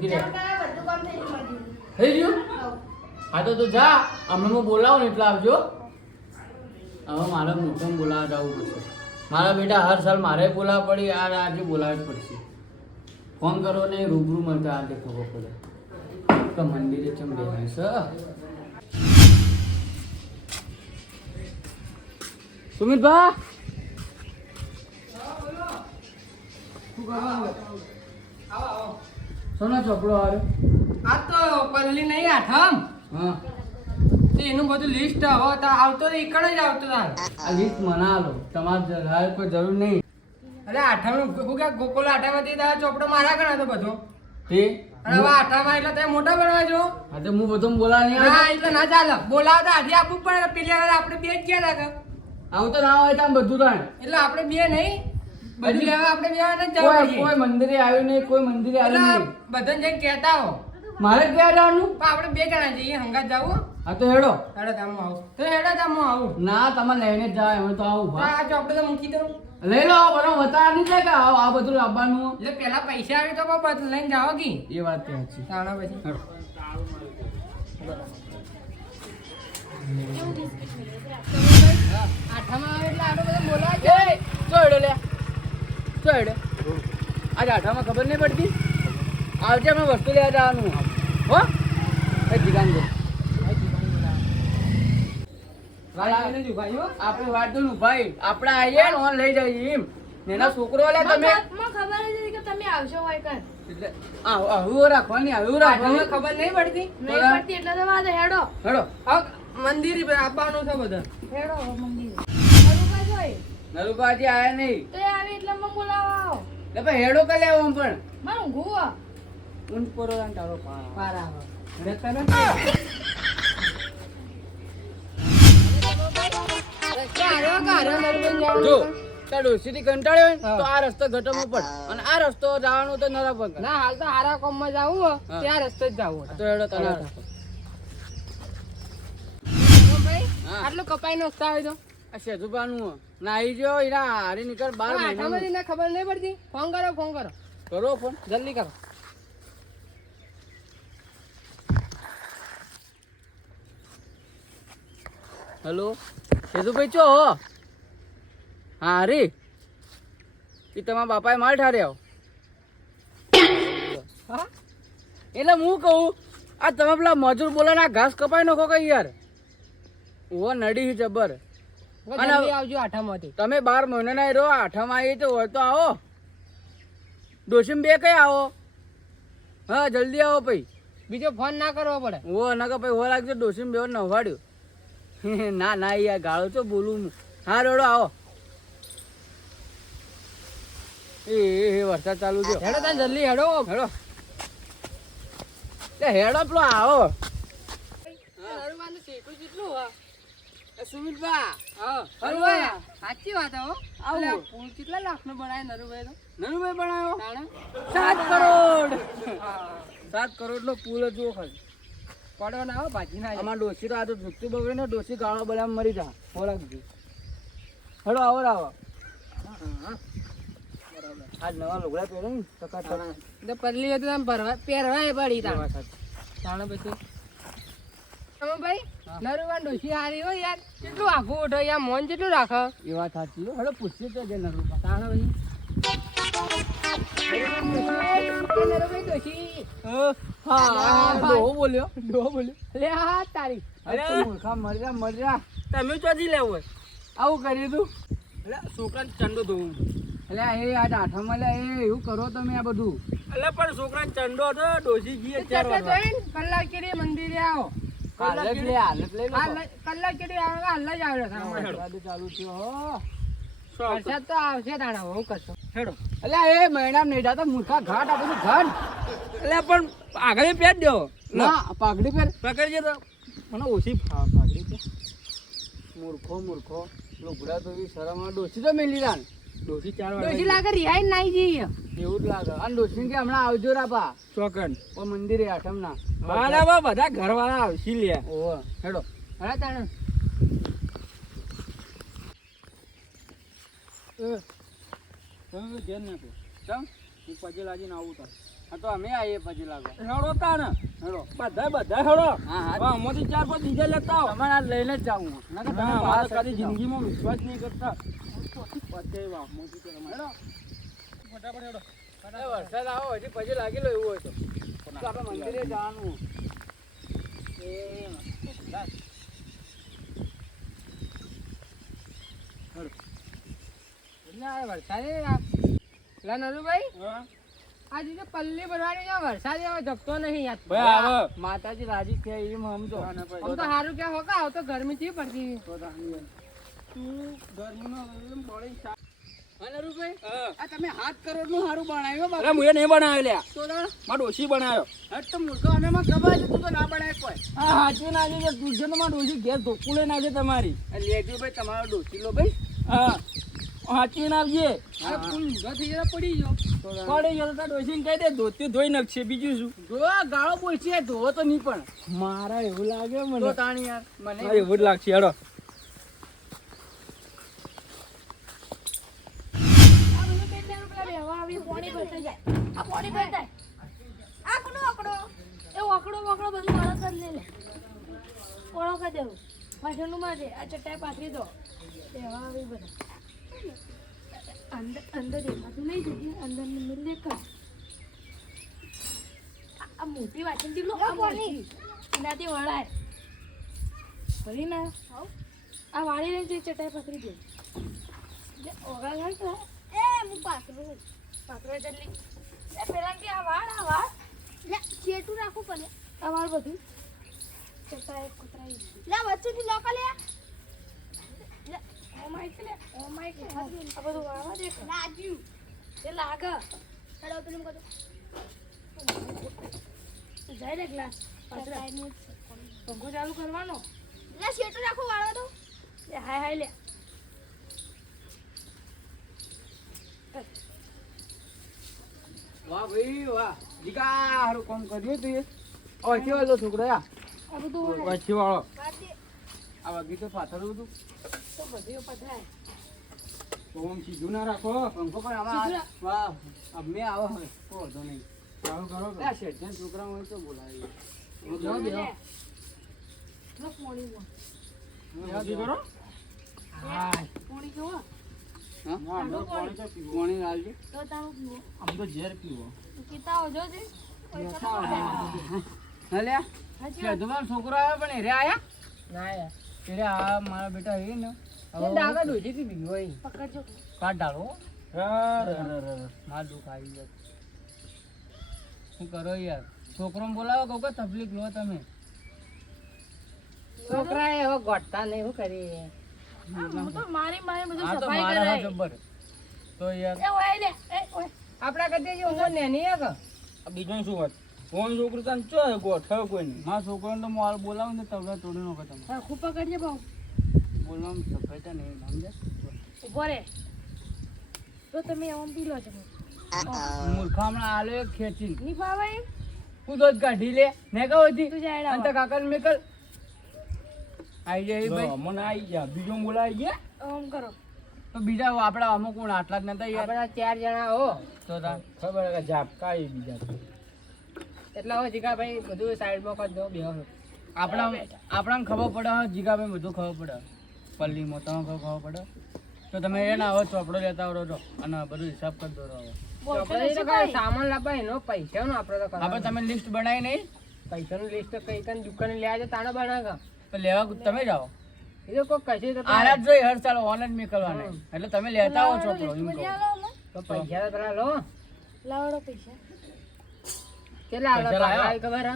દે બધું થઈ ગયું. હા. તો તું જા હમણાં હું બોલાવું ને એટલે આવજો. હવે મારે મોટો બોલાવવા જવું પડશે. મારા બેટા હર સાલ મારે બોલાવવા પડી આ આજે બોલાવવી જ પડશે. ફોન કરો ને રૂબરૂ મળતા આજે ખબર પડે. તો મંદિરે ચમ બેહાય છે? સુમિતભા? શું કરવાનું સોનો ચોપડો આવે આ તો પલ્લી નહીં આઠમ હા. એનું બધું લિસ્ટ હવે આવતો તો એકડ જ આવતો તાર આ લિસ્ટ મના લો તમારે કોઈ જરૂર નહીં. અરે આઠમ હું કે ગોકુલ આઠામાંથી તારા ચોપડો મારા ગણ તો બધો. તે? અરે હવે આઠામાં એટલે તમે મોટા બનવા જો હા તો હું બધું બોલા નહીં હા એટલે ના ચાલે. બોલાવતા આજે આપવું પડે. પેલી વાર આપણે બે જ ગયા લાગે આવું તો ના હોય તો બધું થાય. એટલે આપણે બે નહીં. બધું લેવા આપણે વાર જ જવું કોઈ મંદિરે આવ્યું નહીં કોઈ મંદિરે આવ્યું નહીં. બધાને જઈને કહેતા હો. મારે ક્યાં જવાનું? પણ આપણે બે જણા જઈએ હંગાત જવું. હા તો હેડો. હેડો તામું આવું. તો હેડો તામું આવું. ના તમે લઈને જ જાય હવે તો આવું હા ચોપડો તો મૂકી દઉં. લઈ લો બરો બતા નહીં થાય કે આ બધું લાવવાનું એટલે પેલા પૈસા આવે તો બધું લઈને જાઓ કી. એ વાત ત્યાં છે તાણા પછી. આઠામાં આવે એટલે આટલો બધો બોલાય છે એ ચો લે ચો હેડે આજે આઠામાં ખબર નહીં પડતી? આવજે અમે વસ્તુ લેવા જવાનું. હો? એ જીગાન જો. વાળાને જ ઊભા છો. આપણે વાત તો ભાઈ આપણે આવીએ ને ઓન લઈ જઈએ એમ. એના છોકરો લે તમે. ખબર હતી કે તમે આવશો હોય કર. એટલે આવું રાખવાની આવું રાખવાની. ખબર નહીં પડતી? નહીં પડતી એટલે તો વાત હેડો. હેડો. મંદિર આપવાનું છે બધા. હેડો મંદિર. બરોબર જોઈ નરુબાજી આયા નહીં. તો એ આવે એટલે મને બોલાવા આવો. ભાઈ હેડો કે લેવો આમ પણ. મારે ઊંઘવું આ. ઊંટ પરો ને તારો પાર આવે રહેતા જો તાર ડોશીથી કંટાળ્યો હોય તો આ રસ્તો ઘટમો પડ અને આ રસ્તો જવાનું તો નરા પગ ના હાલ તો હારા કોમમાં જાવું હો. ત્યાં રસ્તે જ જાવું તો હેડો તને. આટલું કપાઈ નો હોય તો? સેજુબાનું નાઈ જો એના હારી નીકળ બાર મહિના ખબર નહીં પડતી. ફોન કરો ફોન કરો. કરો ફોન. જલ્દી કરો. હેલો સેજુભાઈ ચો હા? હરી એ તમારા બાપાએ માલ ઠાર્યો હા. એટલે હું કહું આ તમે પેલા મજૂર બોલે ને આ ઘાસ કપાઈ નાખો કઈ યાર? ઓ નડી જબર. આવજો આઠામાંથી. તમે બાર મહિનાના રહો આઠમાં આવી તો હોય તો આવો. ડોશીમ બે કઈ આવો? હા જલ્દી આવો ભાઈ. બીજો ફોન ના કરવો પડે. ઓ ના કે ભાઈ હો લાગજો ડોશીમ બે નવાડ્યું ના ના યાર ગાળો તો બોલું હા. રોડો આવો. એ એ, વરસાદ ચાલુ થયો. હેડો તાન જલ્દી હેડો. હેડો. હેડો પેલો આવો. જેટલું હા સુમિતભા હા નરુભાઈ. સાચી વાત હો. આવું. એટલે કેટલા લાખનો બનાય નરુભાઈ તો? નનુભાઈ બનાવ્યો સાત કરોડ. હા. સાત કરોડનો પુલ જ જુઓ ખાલી. પડવા ના આવો ભાજી ના આમાં ડોસી તો આ તો જુઠ્ઠું બગડે ને ડોસી ગાળો બળે મરી જા. ખોરાક દી હળો આવો આવો. આજ નવા લુગડા પહેરે ને. તો પલ્લી હતી આમ ભરવા પહેરવાય પડી તાણ. વાત તાણે પછી? તમે ભાઈ. નરુવાન ડોશી હારી હો યાર. કેટલું આખું ઉઠો યાર મોન કેટલું રાખો. એ વાત સાચી હો. પૂછીએ તો લે હા તારી. છોકરાને ચંડો ધોવું. એટલે એ આજ આઠમમાં લે એ એવું કરો તમે આ બધું. એટલે પણ છોકરાને ચંડો હતો ડોશી ગઈ કલાક મંદિરે આવો. હાલે જ લે હાલે જ લઈ લો હાલ- કલાક કેડી આવે હાલ જ આવે ચાલુ થયો વરસાદ તો આવશે તાણા હું કરશો હેડો. એટલે એ મહિનામાં નહીં જાતો મૂર્ખા ઘાટ આ ઘાટ. એટલે પણ આગળ પેટ દેવો ના પાઘડી પહેર પકડજે તો. મને ઓછી પાઘડી મૂર્ખો મૂર્ખો. લુગડા તો શરમ ડોસી તો મેલી રાન ડોશી ચાર ડોશી લાગે રિહાઈ નાઈ જઈએ. એવું જ લાગે. અને ડોસી કે હમણાં આવજો રાપા ચોકન. ઓ મંદિરે આઠમ ના મારા બધા ઘરવાળા આવશી લે. ઓહો હેડો. અરે તાણે. તમે ધ્યાન નાખો. ચમ હું પછી લાજીને આવું તાર હા તો અમે આવીએ પછી લાગો હેડો તાણ. હેડો. બધા બધા હેડો. હા હા. હવે ચાર પાંચ બીજા લેતા આવો. તમારે આ લઈને જ જાઉં નકર તમે મારે કદી જિંદગીમાં વિશ્વાસ નહીં કરતા. પતે વાહ, મોટી કરે મારે. ફટાફટ હેડો વરસાદ આવો હજી પછી લાગી એવું હોય તો આપણે મંદિરે જવાનું માતાજી રાજી થયા એમ સમજો તો સારું કે હોકા આવ તો ગરમી થી પડતી તમારી. લેજો ભાઈ તમારો ડોસી લો ભાઈ. હા. હાચી ના આવજે પડી ગયો. તો ગયો તો ડોશીને કહી દે ધોતી ધોઈ નાખશે બીજું શું? જો ગાળો બોલશે ધોવો તો નહીં પણ. મારા એવું લાગે મને. તાણી યાર મને એવું જ લાગશે હેડો. પોણી ભરતા જાય. આ પોણી ભરતા આ કોનો આકડો? એ આકડો વાકડો બધું મારા કર લે લે. પોળો કરી દેવું. પાછળનું મારે આ ચટાઈ પાથરી દો. બેહવા આવી બધા. અંદર અંદર દેખાતું નહીં જતી અંદર મિલ દેખા આ- આ મોટી આ મોટી? એનાથી વળાય. ભરી ના. આ વાળી લઈને જઈ ચટાઈ પાથરી દે. જે ઓગા ઘંટા એ હું પાથરું. પાથરો જલ્દી. એ પેલા કે આ વાળ આ વાળ. લે ચેટું રાખવું પડે આ વાળ બધું. લે વચ્ચેથી લોકા લે. લે ઓ માઈક લે ઓ માઈક લે આ બધું વાળવા દેખ લાગ્યું. એ લાગ. હેડો પેલું બધું જાય ને ગ્લાસ. પંખો ચાલુ કરવાનો. લે ચેટું રાખવું વાળવા દો લે હાય હાય લે. વાહ ભાઈ વાહ. જીગા હારું કામ કર્યું તું એ. ઓય કેવો હતો છોકરો આ આ બધું વળાય. વાળો આ વાગી તો. પાછળ હતું તો બધું પથરાય ઓમ સીધું ના રાખો. પંખો પણ આમાં આ- વાહ. અમે આવો હવે. કો વાંધો નહીં. ચાલુ કરો આ શેઠને છોકરા હોય તો બોલાવી જો બેહો. જો પોણીમાં. સીધું કરો પોણી જોવો હા ના, અંદર પાણી લાવજો તો તારું પીવો આમ તો ઝેર પીવો પીતા આવજો છે પૈસા તો પડે. હા લ્યા સાચી વાત. શેઠુમાં છોકરો શું કરો યાર છોકરો બોલાવો કહો તકલીફ લો તમે છોકરા એવો ગોઠતા નહીં, શું કરી હું તો મારી મારી બધું સફાઈ કરાય. તો યાર. એ ઓય લે એ ઓય. આપડા કદી જે નેની હે કે આ બીજું શું વાત? ફોન છોકરો તને ચો ગોઠવ કોઈ નહીં મારા છોકરાને તો મોલ બોલાવ ને તબલા તોડી નાખો તમે. સરખું પકડજે ભાવ બોલવામાં સફાઈ તો નહીં સમજે ઊભો રે. તો તમે આમ પી લો છો મૂર્ખા હમણાં આલો એક ખેંચી ની ફાવે તું કાઢી લે. ને કહો તું જાય અંત કાકા ને મેકલ આઈ જાય ભાઈ. મને આવી ગયા. બીજો બોલાવી ગયા? ઓમ કરો. તો બીજા આપડા અમુક કોણ આટલા જ નતા યાર. આપડા ચાર જણા હો. તો તા. ખબર કે ઝાપકા આવી બીજા એટલા હો જીગા ભાઈ બધું સાઈડમાં કરી દો બે આપણા આપણાને ખબર પડે હા જીગાભાઈ બધું ખબર પડે પલ્લીમાં તમે ખબર ખબર પડે તો તમે એ ના હવે ચોપડો લેતા આવડો છો અને બધું હિસાબ કરતો રહો સામાન લાવવા એનો પૈસા નો આપણે તો આપણે તમે લિસ્ટ બનાવી નહીં? પૈસા નું લિસ્ટ કઈ કઈ દુકાને લેવા છે તાણે બનાવે તો લેવા તમે જાઓ. એ તો આરા જોઈ હર ચાલો ઓનલાઈન મેકલવાના. એટલે તમે લેતા આવો ચોપડો એમ કહું. તો પૈસા તો પેલા લો. લાવડો પૈસા. કેટલા? ખબર?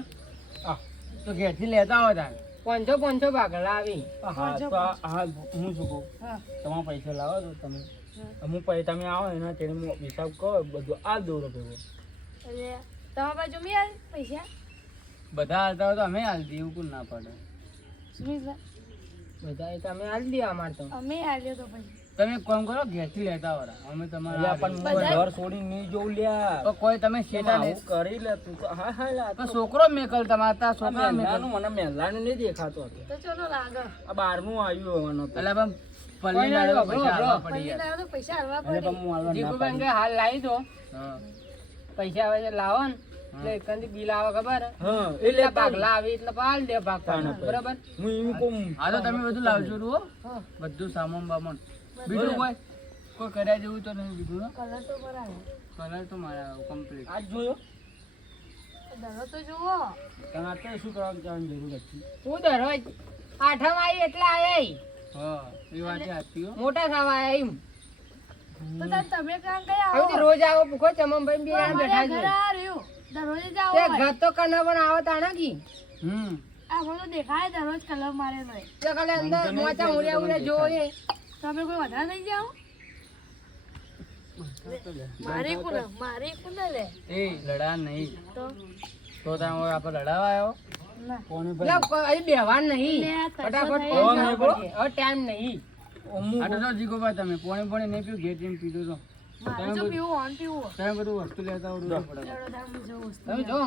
તો ઘેરથી લેતા આવો તારે. પાંચસો પાંચસો ભાગલા આવી. હા તો હા હું શું કહું? હા. તમારા પૈસા લાવો તો તમે. અમુક પછી તમે આવો એના તેને હિસાબ કહો બધું આ દોરો ભેગો. તમારા બાજુ મી પૈસા? બધા હાલતા હોય તો અમે હાલતી એવું કોણ ના પડે? બધા એ તમે આલ દો અમાર તો. અમે આલ્યો તો પછી તમે કોમ કરો ઘેરથી લેતા આવો અમે તમારા પણ ઘર છોડીને નહીં જોઉં લ્યા. તો કોઈ તમે ને કરી લે તું હા હા લા તો છોકરો મેકલ તમારા છોકરા મેકલ. મને મહેલાનું નહીં દેખાતું હતું. તો ચલો લાગો. આ બારમું આવ્યું હોવાનું એટલે પણ પલ્લી પૈસા પડી. પલ્લી પૈસા પડે. કે હાલ લાવી દો. હા. પૈસા આવે છે લાવો ને. એટલે એકાંતી ખબર? હા એટલે એટલે ભાગલા એટલે પાલ દે ભાગ બરાબર? હું એમ કહું હા તો તમે બધું લાવજો રું બધું સામાન બામાન. બીજું કોઈ? કોઈ કર્યા જેવું તો નહીં બીજું કલર તો કરાવે કલર તો મારા કમ્પ્લીટ આજ જોયો? દરો તો જુઓ. તને અત્યારે શું કરવા જવાની જરૂર હતી? હું દરરોજ આઠમ આવી એટલે આયા હા એ વાત સાચી મોટા થવા આયા એમ. તો તમે કામ કયા હવે આવો રોજ આવો પૂછો ચમનભાઈ બે બેઠા છે. દરરોજ જ તે ઘર તો કના પણ આવે તાણા કી? હમ. આમાં તો દેખાય દરરોજ કલર મારે હોય તે કાલે અંદર મોચા ઉડ્યા ઉડ્યા જોવે તમે કોઈ વધારે નહીં જાઓ? મારી કોને મારી કોને લે એ લડા નહીં. તો? તો તમે હવે આપણે લડાવા આવ્યો કોને બેહવાન નહીં. ફટાફટ ટાઈમ નહીં. આ તો જો તમે. પોણે પોણે નહીં પીવું ઘેર જેમ પીધું તો. મારે જો પીવું ઓન પીવું. તમે બધું વસ્તુ લેતા આવો રોજ પડે. ચલો તાર હું જોઉં વસ્તુ. તમે જો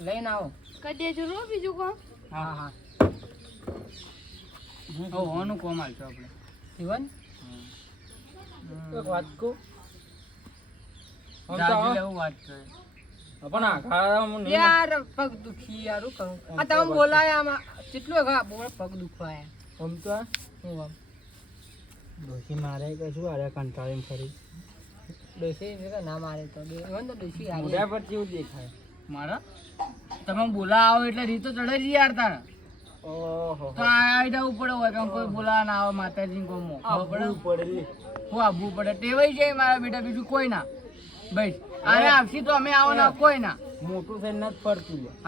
લઈને આવો. કઈ દેજો રો બીજું કોણ હા હા. હવે હોવાનું કોમ હાલશો આપણે. જીવન? એક વાત કહું? આમ તો જાજી આ- લેવું વાત છે પણ આ યાર પગ દુખી યાર કરું? આ તમે બોલાયા આમાં. કેટલું ઘા બોલ પગ દુખવાયા. આમ તો આ? હું આમ. ડોશી મારે કશું શું અરે કંટાળીને ફરી. ડોસી ના મારે તો. ડો- એવું તો ડોસી મોઢા પર કેવું દેખાય? મારા? તમે બોલાવો એટલે રીતો ચડે યાર તારા. ઓહો. તો હોય કેમ કોઈ ના આવે માતાજી પડે. હું પડે. ટેવાઈ જાય મારા બેટા બીજું કોઈ ના. ભાઈ અરે આવશી તો અમે આવો ના કોઈ ના. મોટું થઈને નથી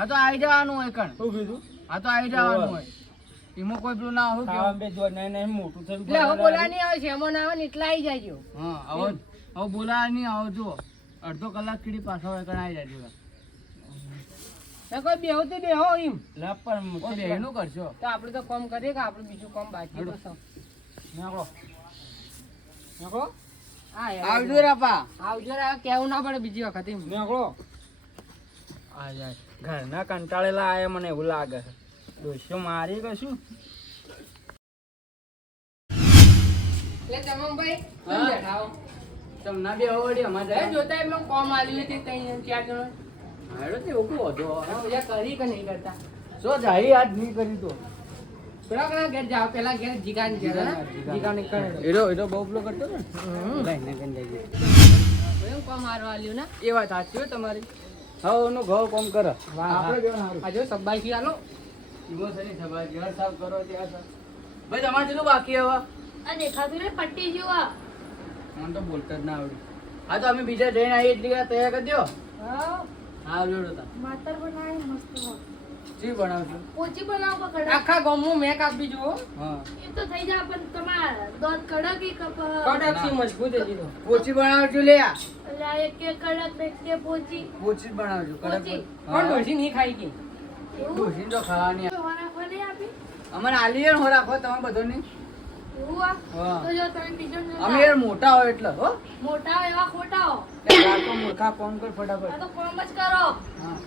તો આવી જવાનું હોય કણ. શું કીધું? આ તો આવી જવાનું હોય. એમાં કોઈ પેલું ના હોય ખાવા બે જો નહીં નહીં મોટું થઈને એટલે હવે બોલા નહીં આવે છે એમાં ના આવે ને એટલા આવી જાય હા હવે હવે બોલાવા નહીં આવો જુઓ. અડધો કલાક કીડી પાછો હોય કણ આવી જાય ને કોઈ બેહો તો બેહો એમ. લે પણ કરશો. તો આપણે તો કામ કરીએ કે આપણે બીજું કામ બાકી. બસ નાખો. નાખો? હા આવજો રાપા આવજો રા કેવું ના પડે બીજી વખત એમ. નાખો. આ યાર ઘરના કંટાળેલા આયા મને એવું લાગે છે. ડોશીઓ મારી કશું શું? એટલે બેઠા હો? તમને બે ઓડિયો અમારે એ જોતા એમ કોમ આલ્યું હતી ત્યાં ચાર જણ. હાડો તે ઓકો હતો. હવે બીજા કરી કે નહીં કરતા? સો જાહી આજ નહીં કરી તો. પેલા કણા ઘેર જાઓ પેલા ઘેર જીગા ને ઘેર. જીગા ની કરે એરો બહુ પેલો કરતો ને? જઈએ એમ કોમ મારવા આલ્યું ને? એ વાત સાચી હોય તમારી. હવે નો ઘઉં કોમ કરે. વાહ, આપણે. બેન હારું. આ જો સબ્બાઈ આલો. ઇમોશનલી સભા ઘર સાફ કરો ત્યાં ભાઈ તમારે કેટલું બાકી હવે? આ દેખાતું રે પટ્ટી જેવા મને તો બોલતા જ ના આવડ્યું હા તો અમે બીજા જઈને આવીએ એટલી વાર તૈયાર કરી દો હા. જોડો તા માતર બનાવે મસ્ત જી બનાવજો. પોચી બનાવો કડક. આખા ગામમાં મેક આપી જુઓ. હા. એ તો થઈ જા પણ તમાર દોત કડક ઈ કપ? કડક સી મજબૂત હે તો પોચી બનાવજો લે આ. એટલે એક એક કડક એક કે પોચી. પોચી બનાવજો કડક. પણ ડોસી ની ખાઈ ગઈ એવું? તો ખાવાની અમને આલી હોરા ખો તમે બધાને એવું આ હા તો જો તમે બીજો અમે મોટા હોય એટલે હો. મોટા હોય એવા ખોટા હો. તો મૂર્ખા કોમ કર આ તો કોમ જ કરો. હા.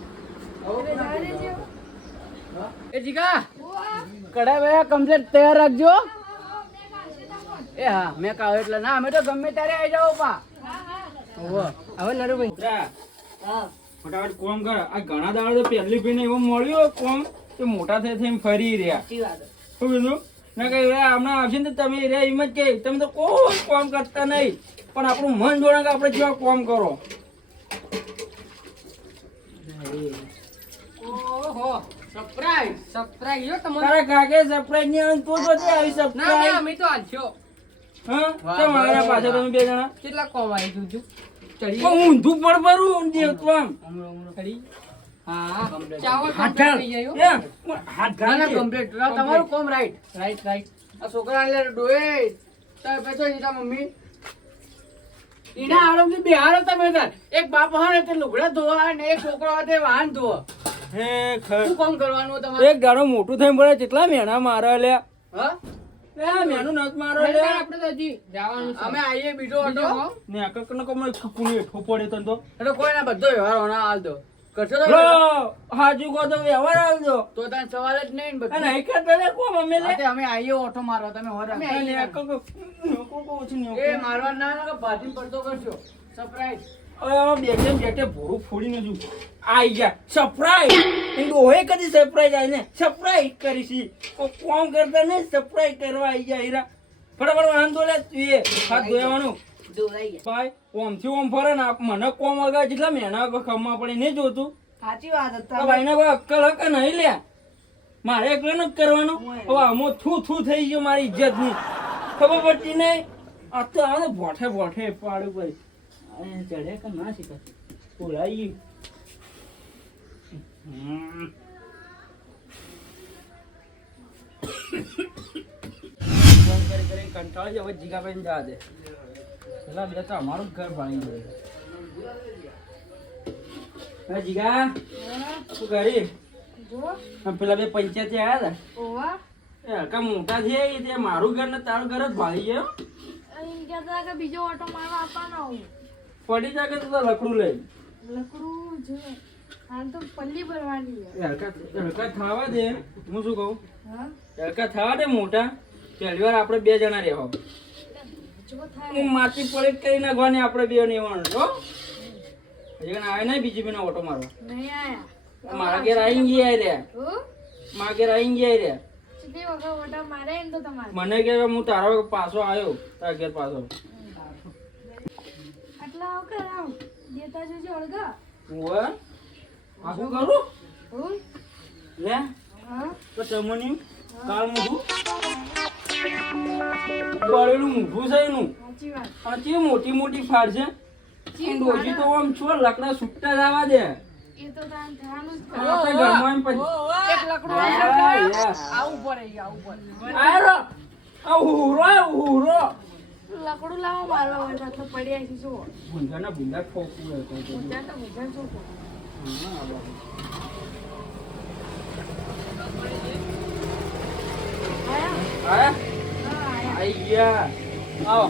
એટલે જવા દેજો. એ જીગા ઉવા. કડાઈ કમ્પ્લીટ તૈયાર રાખજો. હા, મેં કાઢી નાખો. એ હા મેં કાવ એટલે ના અમે તો ગમે ત્યારે આવી જાઓ પા. હવે નરુભાઈ. ફટાફટ કોમ કર. આ ઘણા દાડા તો પહેલી પીને એવો મળ્યો કોમ કે મોટા થઈ થઈને ફરી રહ્યા. શું કીધું? હમણાં આવશે ને તમે રે એમ જ કે તમે તો કોઈ કામ કરતા નહીં. પણ આપણું મન જોડે કે આપણે જેવા કામ કરો? ઓહો સરપ્રાઈઝ સરપ્રાઈઝ યો તમને તારા કાકે સરપ્રાઈઝની આવે તો તો તે આવી ના ના અમે તો આલશો હા? વાહ, કેમ આવ્યા વાહ, પાછા વાહ. તમે બે જણા? કેટલા કોમ આવી જોજો ચડી ઊંધું પણ ભરું તો આમ. તમારું કોમ રાઈટ રાઈટ રાઈટ આ છોકરા ડોએ ઈટા મમ્મી. ઈના બિહારો તમે તાર. એક બાપ હાને તે લુગડા ધોવા ને એક છોકરો હાથે વાહન ધોવા. હે ખર. શું કામ કરવાનું તમારે? એક દાડો મોટું થઈને પડે કેટલા મેણા મારે લે હા? મેનું નત મારો લે આપણે તો હજી જવાનું અમે આવીએ બીજો હો. ને કકનો કુની પડે તો. એટલે કોઈ ના બધો વ્યવહાર હોના હાલ દો કરશો તો લો હાજુ કો તો વ્યવહાર આવજો તો તને સવાલ જ નહીં ને અને બધું અહીં કરતો લે? લે અમે આવીએ ઓટો મારવા તમે હોરા. અમે અને આ કો કો એ મારવા ના ના ભાજી પડતો કરશો. સરપ્રાઈઝ બેઠે ને બેઠે ભોરું ફોડીને શું આઈ ગયા. સરપ્રાઈઝ એ ડોહે કદી સરપ્રાઈઝ આવી ને? સરપ્રાઈઝ કરી છી કોઈ કોમ કરતા ને સરપ્રાઈઝ કરવા આવી ગયા હીરા. ફટાફટ વાંધો લે તું એ. હાથ ધોયાવાનું ભાઈ ઓમથી ઓમ ફરે ને મને કોમ વગર જેટલા મહેના ખમવા પડે નહીં જોતું? સાચી વાત હતા ભાઈ ને ભાઈ અક્કલ હકે નહીં લે. મારે એકલો ન કરવાનું. હવે આમો થૂ થૂ થઈ ગયો મારી ઇજ્જતની ખબર પડતી નહીં? આ તો આવે ભોઠે ભોઠે પાડું ભાઈ. આ ચડે કે ના શીખે? બોલાઈ ગયું. ફોન કરી કરીને કંટાળી જાય, હવે જીગાભાઈને જવા દે. પેલા બે તો અમારું ઘર ભાંગી ગયું. જીગા શું કરી? પેલા બે પંચાયત આવ્યા હતા એ મોટા છે તે મારું ઘર ને તારું ઘર જ ભાળી ગયો. કે બીજો ઓટો મારો આપવાનો પડી જાય કે તું લકડું લઈ. લકડું જો હાલ તો પલ્લી ભરવાની થવા દે. હું શું કહું? હા? હરકા થવા દે મોટા. પહેલી વાર આપણે બે જણા રહેવા. હું માટી પડી કરી નાખવાની આપણે બે નિવાણ જો હજી કણ આવે નહીં બીજી બેનો ઓટો મારો મારા ઘેર આવીને ગયા રહ્યા. મારા ઘેર આવીને ગયા રહ્યા. મને કે હું તારો પાછો આવ્યો તારા ઘેર પાછો. આટલા આવ દેતા જોજો અળગા. હું આ શું કરું? હું? લે? હા. તો તમને કાળ મૂઠું બળેલું મૂઠું છે એનું. અને વાત. મોટી મોટી ફાડ છે? ડોશી તો આમ છો લકડા છૂટતા જવા દે. એ તો તાન થવાનું જ આપણે ઘરમાં પછી એક લકડું આવું પડે આવું પડે. આયરો. આ હુરો, હુરો. લકડું લાવો તો પડ્યા છે જો ભૂંજાના ભૂંજા ઠોકવું તો તો. તો હા, આયા આયા? આઈ ગયા. આવો.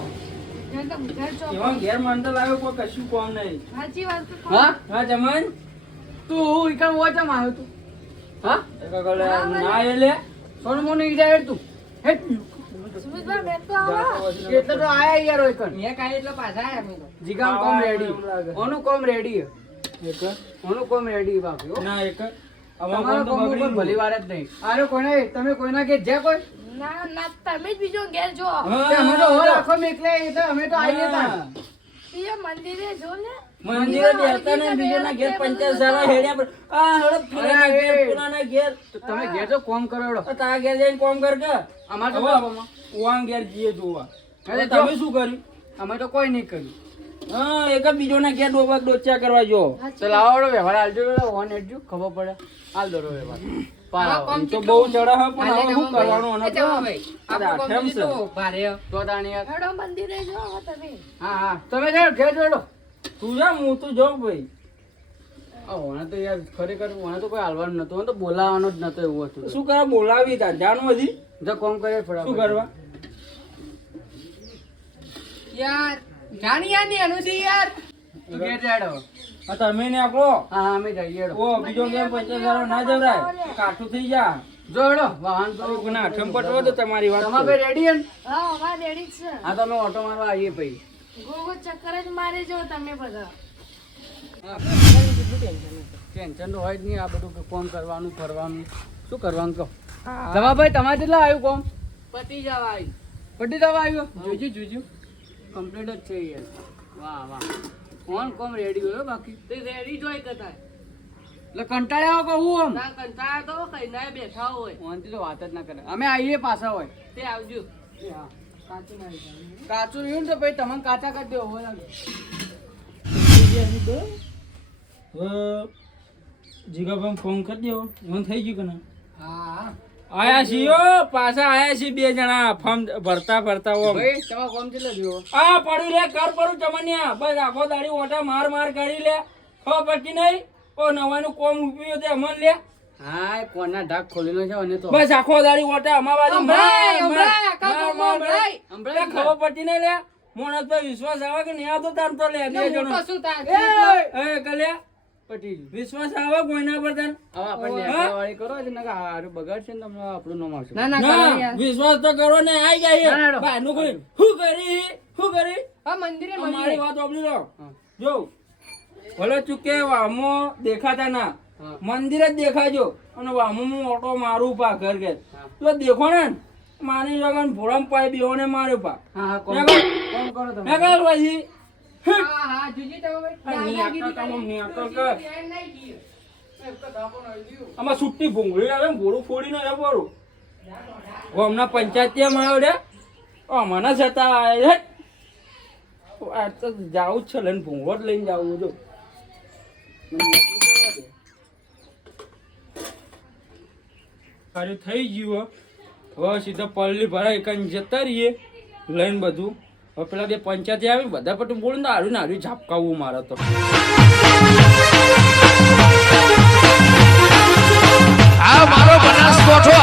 જો ઘેર મંડળ આવ્યો કોઈ કશું કોમ નહીં. સાચી વાત હા? હા જમાન તું હું વોચમ આવ્યો તું? હા? ના એટલે સોનું મોનું તું. હેટ. સુમિતભાઈ તો એટલે તો આયા યાર મેં કાંઈ એટલે પાછા આયા જીગામ કોમ રેડી ઓનું કોમ રેડી એક ઓનું કોમ રેડી હો. ના એક અમારું તમારો કોમ ભલી વાર જ નહીં. આરે કોને તમે કોઈના કે જ્યાં કોઈ ના ના તમે જ બીજો ઘેર જો અમે તો હોર આખો મેકલે એ અમે તો આવીએ તા મંદિરે જો ને. મંદિરે બેસતા ને બીજાના ઘેર પંચાયત સારા હેડ્યા પર. આ હળપ ફલાણા ઘેર એ. ઘેર. તમે ઘેર તો કોમ કરો એડો તારા ઘેર જઈને કોમ કર કે. અમાર તો બાપામાં. ઘેર જોવા. તમે શું કર્યું? અમે તો કોઈ નહીં કર્યું. હા એક જ બીજોના ઘેર ડોબા ડોચ્યા કરવા જો. ચલાવડો લાવો વ્યવહાર હાલજો વન હેડજો ખબર પડે. હાલ દોરો વ્યવહાર. પાર તો બહુ ચડા પણ હવે શું કરવાનું એ તો? જમાભાઈ, આ આપણું તો કોમ આઠમ બીજું છે. ભારે તો તાણી હેડો મંદિરે જો તમે. હા હા. તમે જાઓ ઘેર જોડો તું જા હું તો જાઉં ભાઈ. આ તો યાર ખરેખર મને તો કોઈ હાલવાનું નતું વણે તો બોલાવાનો જ નતો એવું હતું. શું કરે? બોલાવી તા. જાણું હજી? જો કોમ કરે ફડા શું કરવા? યાર જાણી યારની એનું છે યાર. તું ઘેર જાડો તમે ને આપણો હા હા અમે જઈએ. ઓ બીજો ઘેર પચાસ સારો ના જવરાય. કાઠું થઈ જા. જો હેડો વાહન તો ના અઠમ પટવો તો તમારી વાત તમારે રેડી હે હા અમારે રેડી છે. હા તમે ઓટો મારવા આવીએ પછી ગોળ ચક્કર જ મારે જો તમે બધા. ટેન્શન તો હોય જ નહીં આ બધું કોમ કરવાનું ફરવાનું. શું કરવાનું કહો? જમાભાઈ તમારે કેટલા આવ્યું કોમ? પતી જવા આવ્યું પતી જવા આવ્યો? જોજો જોજો. કમ્પ્લીટ જ છે યાર. વાહ વાહ. કોણ કોમ રેડી હોય બાકી? તે રેડી જોઈ કતાય. એટલે કંટાળ્યા હોય હું આમ? ના કંટાળ્યા તો કઈ ના બેઠા હોય. ઓનથી તો વાત જ ના કરે. અમે આવીએ પાછા હોય. તે આવજો. કાચું રહ્યું ને તો ભાઈ તમને કાચા કરી દેવો હોય જીગાભાઈ ફોન કરી દેવો. મને થઈ ગયું કે ના? હા. આયા છીએ પાછા આયા છીએ બે જણા. ફોર્મ ભરતા ભરતા ઓમ. ભાઈ તમારે ફોર્મ કેટલા જોવો આ પડ્યું લે કર પડું ચમનિયા બસ આખો દાડી ઓટા માર માર કરી લે. ખબર પછી નહીં ઓ નવાનું કોમ ઊભી તે અમન લે. હા કોના ઢાક ખોલેલો છે અને તો. બસ આખો દાડી ઓટા અમાવાદી માર ભાઈ સંભળાય, આખા માર ગામમાં માર. ખબર પડતી નહીં લે. મોણસ પર વિશ્વાસ આવે કે નહીં તો તાર તો લે બે જણો. શું થાય? એ કલ્યા. પટી ગયું. વિશ્વાસ આવે કોઈના પર તાર? હવે આપણે નેકળાવાળી કરો છે ને હારું બગાડશે ને તમને આપણું નામ આવશે ના ના કરો ના યાર. વિશ્વાસ તો કરો ને આઈ જાય. કરી? કરી? મંદિરે વાત ઓબલી લો. જો ભલે ચૂકે વામો દેખાતા ના મંદિરે જ દેખાજો. અને વામો હું ઓટો મારું પા ઘર ઘર. તો દેખો ને મારી જગન ભોળમ પાય બેહોને માર્યો પા હા હા કોમ કરો તમે. મેં કહ્યું પછી હા હા જોજી કર. આમાં સુટ્ટી ભૂંગળી આવે ભોળું ફોડીને આવે ભોળું ગામના પંચાયત ત્યાં આવ્યો રે મને જતા આવે આ તો જાવું જ છે, લઈને ભૂંગળો જ લઈને જાવું જો સારું થઈ ગયું. હવે સીધા પલ્લી ભરાય, કઈ જતા રહીએ. લઈને બધું. હવે પેલા બે પંચાયત આવી બધા પર બોલું ને હારું ને હારું ઝાપકાવવું મારે તો. આ મારો બનાસકોઠો